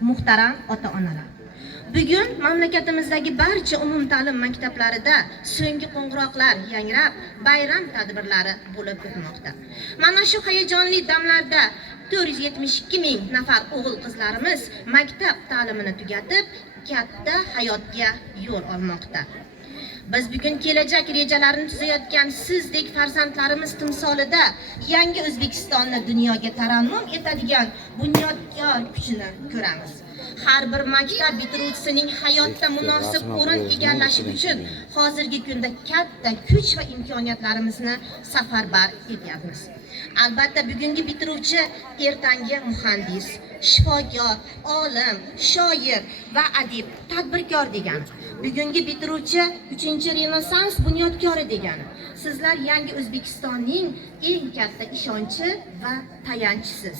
Muhtaram ota-onalar. Bugun mamlakatimizdagi barcha umumta'lim maktablarida so'nggi qo'ng'iroqlar yangrab, bayram tadbirlari bo'lib o'tmoqda. Mana shu hayajonli damlarda 472 ming nafar o'g'il-qizlarimiz maktab ta'limini tugatib, katta hayotga yo'l olmoqda. Biz bugun kelajak rejalarini tuzayotgan sizdek farzandlarimiz timsolida yangi O'zbekistonni dunyoga tarannum etadigan bunyodkor kuchni ko'ramiz. Har bir maktab bitiruvchisining hayotda munosib o'rin egallashi uchun hozirgi kunda katta kuch va imkoniyatlarimizni safarbar etyapmiz. Albatta bugungi bitiruvchi ertangi muhandis, shifokor, olim, shoir va adib, tadbirkor degani. Bugungi bitiruvchi 3-renessans bunyodkori degani. Sizlar yangi O'zbekistonning eng katta ishonchi va tayanchisiz.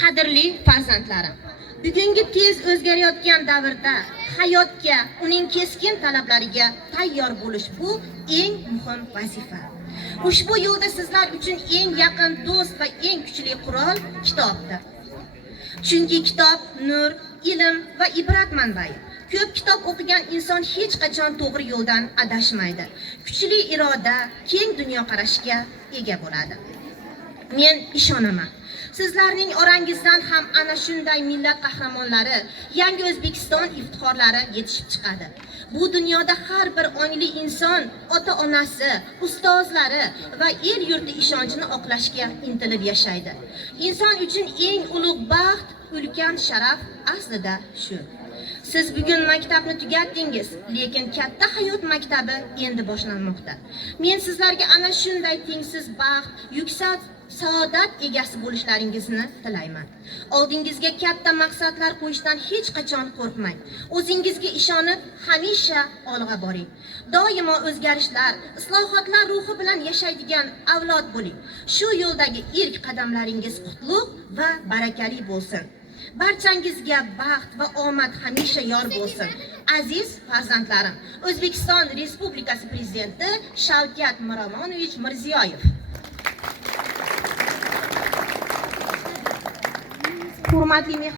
Qadrli farzandlarim, bugungi tez o'zgarayotgan davrda hayotga, uning keskin talablariga tayyor bo'lish bu eng muhim vazifa. Ushbu yo'lda sizlar uchun eng yaqin do'st va eng kuchli qurol kitobdir. Chunki kitob nur, ilm va ibrat manbai. Ko'p kitob o'qigan inson hech qachon to'g'ri yo'ldan adashmaydi. Kuchli iroda, keng dunyoqarashga ega bo'ladi. Men ishonaman. Sizlarning orangizdan ham ana shunday millat qahramonlari, yangi O'zbekiston iftixorlari yetishib chiqadi. Bu dunyoda har bir ongli inson ota-onasi, ustozlari va el yurti ishonchini oqlashga intilib yashaydi. Inson uchun eng ulug' baxt, ulkan sharaf aslida shu. Siz bugun maktabni tugatdingiz, lekin katta hayot maktabi endi boshlanmoqda. Men sizlarga ana shunday tengsiz baxt, yuksak saodat egasi bo'lishlaringizni tilayman. Oldingizga katta maqsadlar qo'yishdan hech qachon qo'rqmang. O'zingizga ishonib, hamisha olg'a boring. Doimo o'zgarishlar, islohotlar ruhi bilan yashaydigan avlod bo'ling. Shu yo'ldagi ilk qadamlaringiz qutlug' va barakali bo'lsin. Barchangizga baxt va omad hamisha yor bo'lsin. Aziz farzandlarim, O'zbekiston Respublikasi Prezidenti Shavkat Miromonovich Mirziyoyev. Hurmatli